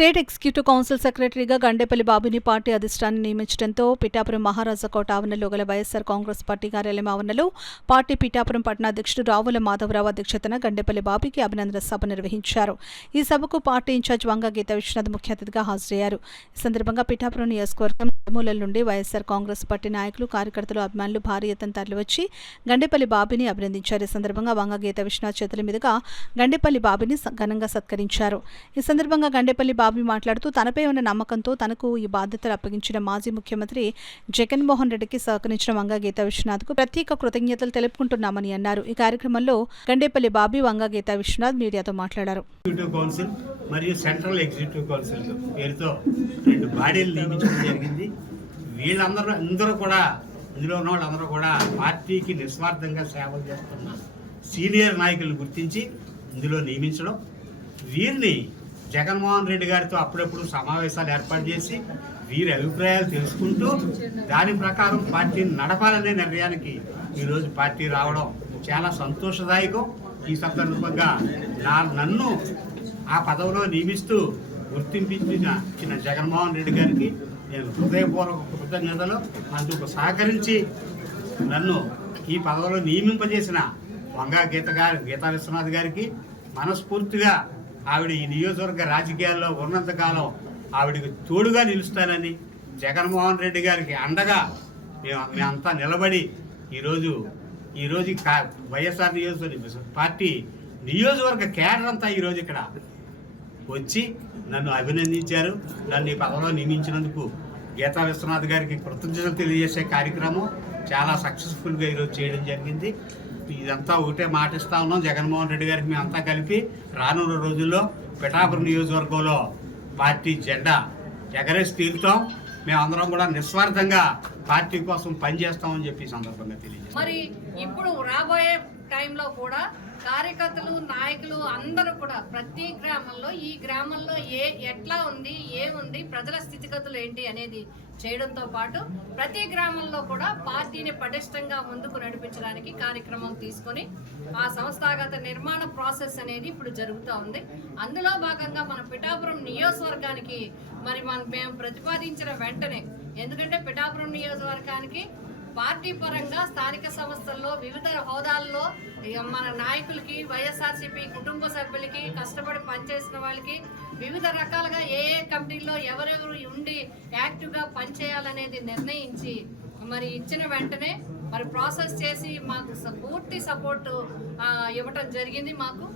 State executive council సెక్రటరీగా గండేపల్లి బాబుని party అధిష్టానం నియమించడంతో పిఠాపురం మహారాజాకోట ఆవరణలో గల వైఎస్సార్ కాంగ్రెస్ పార్టీ కార్యాలయం ఆవరణలో పార్టీ పిఠాపురం పట్టణాధ్యక్షుడు రావుల మాధవరావు అధ్యక్షతన గండేపల్లి బాబుకి అభినందన సభ నిర్వహించారు. ఈ సభకు పార్టీ ఇన్ఛార్జ్ వంగ గీతా విశ్వనాథ్ ముఖ్య అతిథిగా హాజరయ్యారు. ఈ సందర్భంగా పిఠాపురం నియోజకవర్గం మూలల నుండి వైఎస్సార్ కాంగ్రెస్ పార్టీ నాయకులు, కార్యకర్తలు, అభిమానులు భారీ ఎత్తున తరలివచ్చి గండేపల్లి బాబుని అభినందించారు. ఈ సందర్భంగా వంగ గీతా విశ్వనాథ్ చేతుల మీదుగా గండేపల్లి బాబుని ఘనంగా సత్కరించారు. ఈ సందర్భంగా గండేపల్లి బాబు మాట్లాడుతూ తనపై ఉన్న నమ్మకంతో తనకు ఈ బాధ్యతలు అప్పగించిన మాజీ ముఖ్యమంత్రి జగన్మోహన్ రెడ్డికి సహకరించిన వంగ గీతా విశ్వనాథ్కు ప్రత్యేక కృతజ్ఞతలు తెలుపుకుంటున్నామని అన్నారు. ఈ కార్యక్రమంలో గండేపల్లి బాబు, వంగ గీతా విశ్వనాథ్ మీడియాతో మాట్లాడారు. కౌన్సిల్ మరియు సెంట్రల్ ఎగ్జిక్యూటివ్ కౌన్సిల్ పేరుతో 2 బాడీలు నియమించడం జరిగింది. వీళ్ళందరూ కూడా, ఇందులో ఉన్న వాళ్ళందరూ కూడా పార్టీకి నిస్వార్థంగా సేవలు చేస్తున్న సీనియర్ నాయకులను గుర్తించి ఇందులో నియమించడం, వీరిని జగన్మోహన్ రెడ్డి గారితో అప్పుడప్పుడు సమావేశాలు ఏర్పాటు చేసి వీరి అభిప్రాయాలు తెలుసుకుంటూ దాని ప్రకారం పార్టీని నడపాలనే నిర్ణయానికి ఈరోజు పార్టీ రావడం చాలా సంతోషదాయకం. ఈ సందర్భంగా నన్ను ఆ పదవిలో నియమిస్తూ గుర్తింపించిన జగన్మోహన్ రెడ్డి గారికి నేను హృదయపూర్వక కృతజ్ఞతలు. అందుకు సహకరించి నన్ను ఈ పదవిలో నియమింపజేసిన వంగా గీతా విశ్వనాథ్ గారికి మనస్ఫూర్తిగా ఆవిడ ఈ నియోజకవర్గ రాజకీయాల్లో ఉన్నంతకాలం ఆవిడకి తోడుగా నిలుస్తానని, జగన్మోహన్ రెడ్డి గారికి అండగా మేమంతా నిలబడి ఈరోజు వైఎస్ఆర్ నియోజకవర్గ పార్టీ నియోజకవర్గ కేడర్ అంతా ఈరోజు ఇక్కడ వచ్చి నన్ను అభినందించారు. నన్ను ఈ పదవిలో నియమించినందుకు గీతా విశ్వనాథ్ గారికి కృతజ్ఞతలు తెలియజేసే కార్యక్రమం చాలా సక్సెస్ఫుల్గా ఈరోజు చేయడం జరిగింది. ఇదంతా ఒకటే మాటిస్తా ఉన్నాం జగన్మోహన్ రెడ్డి గారికి. మేమంతా కలిపి రానున్న రోజుల్లో పిఠాపురం నియోజకవర్గంలో పార్టీ జెండా ఎగరేసి తీరుతాం. మేమందరం కూడా నిస్వార్థంగా పార్టీ కోసం పనిచేస్తామని చెప్పి సందర్భంగా తెలియజేస్తాం. మరి ఇప్పుడు రాబోయే టైంలో కూడా కార్యకర్తలు, నాయకులు అందరూ కూడా ప్రతి గ్రామంలో, ఈ గ్రామంలో ఎట్లా ఉంది, ఏముంది, ప్రజల స్థితిగతులు ఏంటి అనేది చేయడంతో పాటు ప్రతి గ్రామంలో కూడా పార్టీని పటిష్టంగా ముందుకు నడిపించడానికి కార్యక్రమం తీసుకొని ఆ సంస్థాగత నిర్మాణ ప్రాసెస్ అనేది ఇప్పుడు జరుగుతూ ఉంది. అందులో భాగంగా మన పిఠాపురం నియోజకవర్గానికి మేము ప్రతిపాదించిన వెంటనే, ఎందుకంటే పిఠాపురం నియోజకవర్గానికి పార్టీ పరంగా స్థానిక సంస్థల్లో వివిధ హోదాల్లో మన నాయకులకి, వైఎస్ఆర్సీపీ కుటుంబ సభ్యులకి, కష్టపడి పనిచేసిన వాళ్ళకి వివిధ రకాలుగా ఏ కమిటీల్లో ఎవరెవరు ఉండి యాక్టివ్గా పనిచేయాలనేది నిర్ణయించి ఇచ్చిన వెంటనే ప్రాసెస్ చేసి మాకు పూర్తి సపోర్టు ఇవ్వటం జరిగింది. మాకు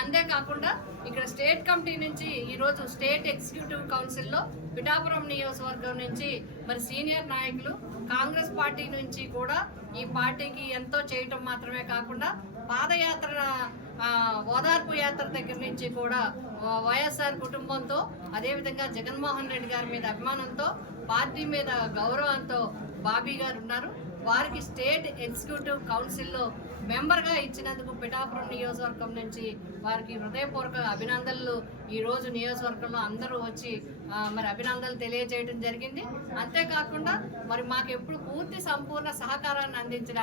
అంతేకాకుండా ఇక్కడ స్టేట్ కమిటీ నుంచి ఈరోజు స్టేట్ ఎగ్జిక్యూటివ్ కౌన్సిల్లో పిఠాపురం నియోజకవర్గం నుంచి సీనియర్ నాయకులు, కాంగ్రెస్ పార్టీ నుంచి కూడా ఈ పార్టీకి ఎంతో చేయటం మాత్రమే కాకుండా పాదయాత్ర, ఓదార్పు యాత్ర దగ్గర నుంచి కూడా వైఎస్ఆర్ కుటుంబంతో, అదేవిధంగా జగన్మోహన్ రెడ్డి గారి మీద అభిమానంతో, పార్టీ మీద గౌరవంతో బాబీ గారు ఉన్నారు. వారికి స్టేట్ ఎగ్జిక్యూటివ్ కౌన్సిల్లో మెంబర్గా ఇచ్చినందుకు పిఠాపురం నియోజకవర్గం నుంచి వారికి హృదయపూర్వక అభినందనలు ఈరోజు నియోజకవర్గంలో అందరూ వచ్చి అభినందనలు తెలియజేయడం జరిగింది. అంతేకాకుండా మాకు ఎప్పుడు పూర్తి సంపూర్ణ సహకారాన్ని అందించిన